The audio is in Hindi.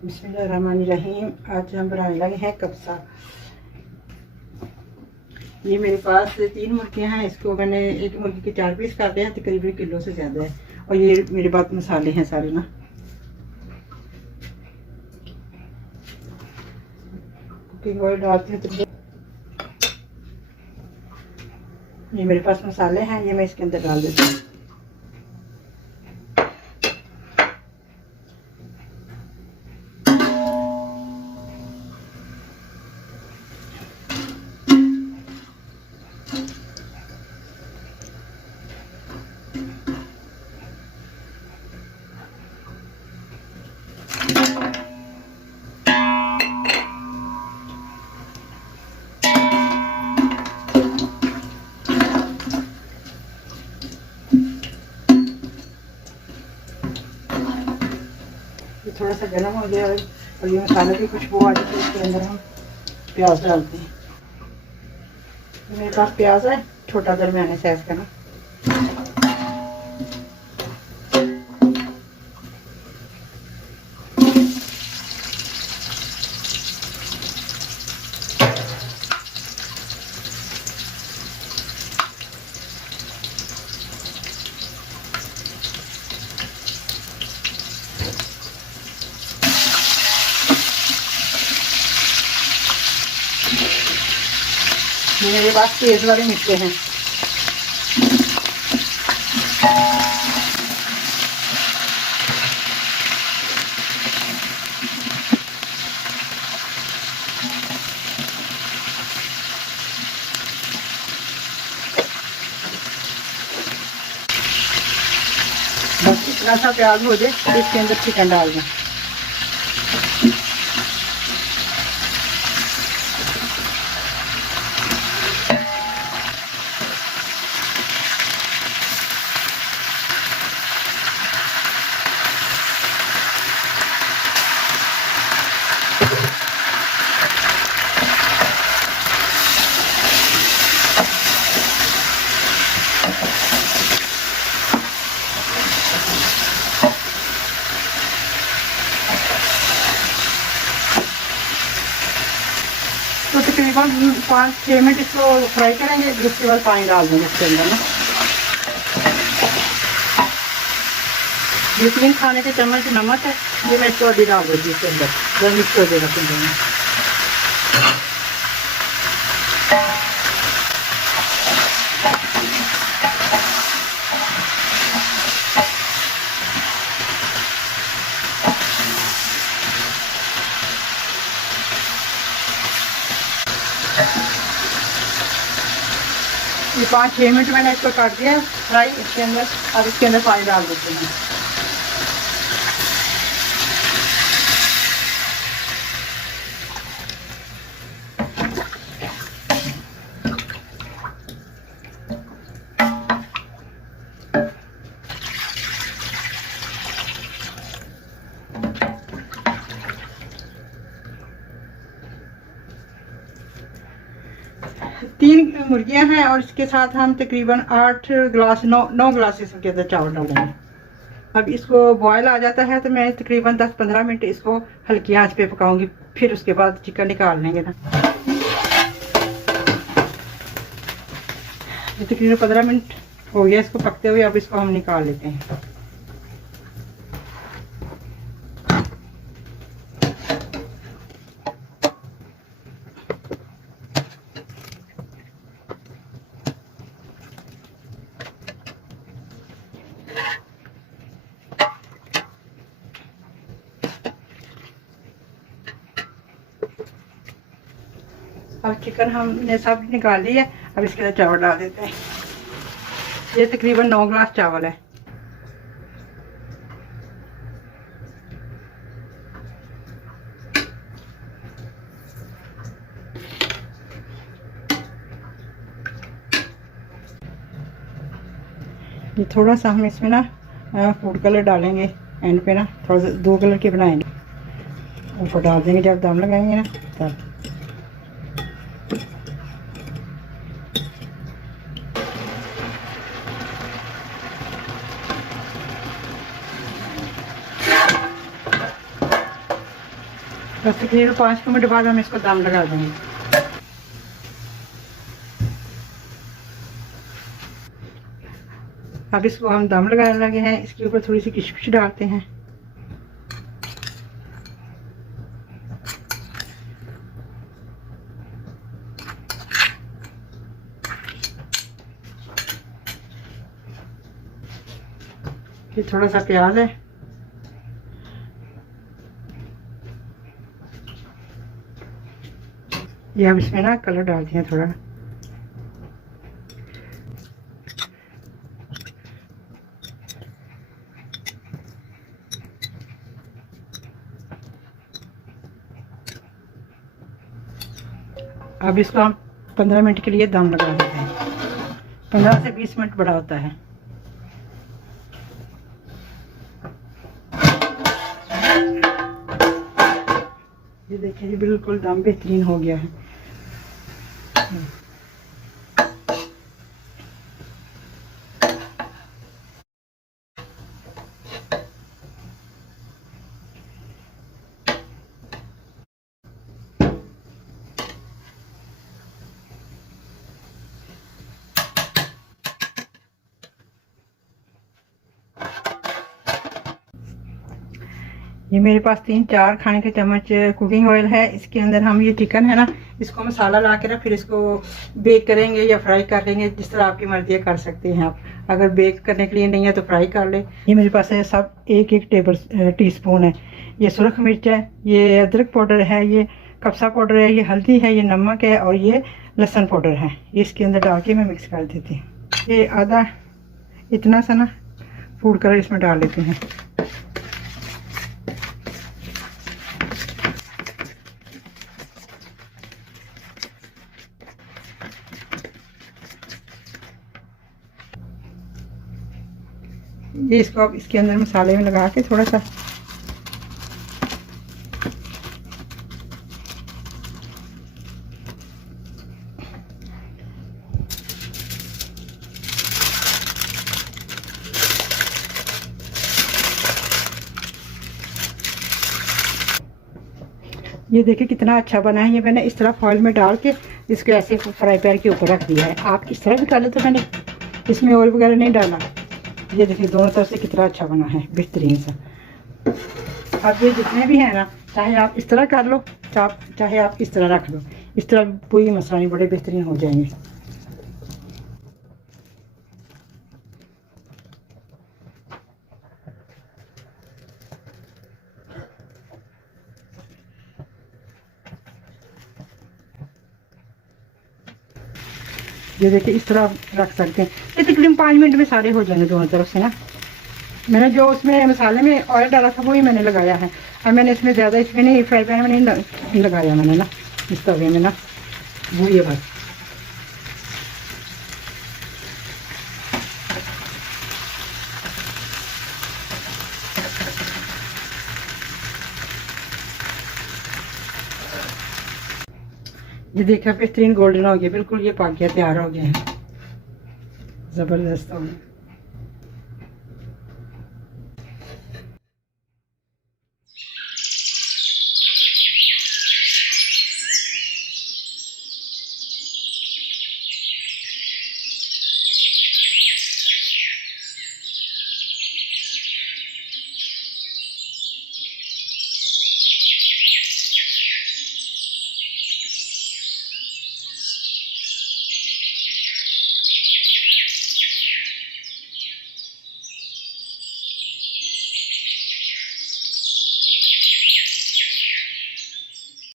बिस्मिल्लाहिर्रहमानिर्रहीम। आज हम बनाने लगे हैं कब्सा। ये मेरे पास 3 मुर्गियां हैं। इसको मैंने एक मुर्गी के 4 पीस काटे हैं, तकरीबन किलो से ज़्यादा है। और ये मेरे पास मसाले हैं सारे ना। कुकिंग ऑयल डालती हूँ। तो ये मेरे पास मसाले हैं, ये मैं इसके अंदर डाल देती हूँ। ये थोड़ा सा गर्म हो गया और ये मसाले की खुशबू आ जाती है। इसके अंदर हम प्याज डालते हैं। मेरे पास प्याज है छोटा दरमियाने साइज का ना। मेरे पास तेज वाले मिर्चे हैं। बस इतना सा प्याज हो जाए तो इसके अंदर चिकन डाल दें। तो तकरीबन 5-6 मिनट इसको फ्राई करेंगे। उसके बाद पानी डाल देंगे इसके अंदर ना। ये 3 खाने के चम्मच नमक है, ये मैं इसको अभी डाल दूँगी इसके अंदर। जब मिक्स हो जाएगा फिर देंगे। ये 5-6 मिनट मैंने इसको काट दिया फ्राई इसके अंदर। अब इसके अंदर पानी डाल देते हैं। तीन मुर्गियां हैं और इसके साथ हम तकरीबन 9 गिलास इसके अंदर चावल डालेंगे। अब इसको बॉयल आ जाता है तो मैं तकरीबन 10-15 मिनट इसको हल्की आंच पे पकाऊंगी। फिर उसके बाद चिकन निकाल लेंगे ना। ये तकरीबन 15 मिनट हो गया इसको पकते हुए। अब इसको हम निकाल लेते हैं। अब चिकन हमने सब निकाल लिया। अब इसके अंदर चावल डाल देते हैं। ये तकरीबन 9 गिलास चावल है। ये थोड़ा सा हम इसमें ना फूड कलर डालेंगे एंड पे ना। थोड़ा सा 2 कलर के बनाएंगे। ऊपर डाल देंगे जब दम लगाएंगे ना तब। बस तकरीबन 5 मिनट बाद हम इसको दम लगा देंगे। अब इसको हम दम लगाने लगे हैं। इसके ऊपर थोड़ी सी किशमिश डालते हैं। ये थोड़ा सा प्याज है, ये हम इसमें ना कलर डालते हैं थोड़ा। अब इसको हम 15 मिनट के लिए दम लगा देते हैं। 15 से 20 मिनट बड़ा होता है। ये देखिए जी बिल्कुल दम बेहतरीन हो गया है। ये मेरे पास 3-4 खाने के चम्मच कुकिंग ऑयल है। इसके अंदर हम ये चिकन है ना, इसको मसाला ला के ना फिर इसको बेक करेंगे या फ्राई कर लेंगे, जिस तरह आपकी मर्जी है कर सकते हैं आप। अगर बेक करने के लिए नहीं है तो फ्राई कर ले। ये मेरे पास है सब 1-1 टीस्पून है। ये सुरख मिर्च है, ये अदरक पाउडर है, ये कपसा पाउडर है, ये हल्दी है, ये नमक है और ये लहसुन पाउडर है। ये इसके अंदर डाल के मैं मिक्स कर देती हूँ। ये आधा इतना सा ना फूड कलर इसमें डाल लेते हैं। ये इसको अब इसके अंदर मसाले में लगा के थोड़ा सा ये देखिए कितना अच्छा बना है। ये मैंने इस तरह फॉइल में डाल के इसको ऐसे फ्राई पैन के ऊपर रख दिया है। आप इस तरह भी कर ले, तो मैंने इसमें ऑयल वगैरह नहीं डाला। ये देखिए दोनों तरफ से कितना अच्छा बना है, बेहतरीन सा। अब ये जितने भी हैं ना, चाहे आप इस तरह कर लो, चाहे आप इस तरह रख लो, इस तरह कोई मसला नहीं, बड़े बेहतरीन हो जाएंगे। ये देखिए इस तरह रख सकते हैं। ये तकरीबन 5 मिनट में सारे हो जाएंगे दोनों तरफ से ना। मैंने जो उसमें मसाले में ऑयल डाला था वही मैंने लगाया है। और मैंने इसमें ज़्यादा इसमें नहीं, फ्राई पैन में नहीं लगाया मैंने ना, इस तवे में ना, वो ये बस। ये देखा बेहतरीन गोल्डन हो गया, बिल्कुल ये पक गया, तैयार हो गया है, ज़बरदस्त हो गया।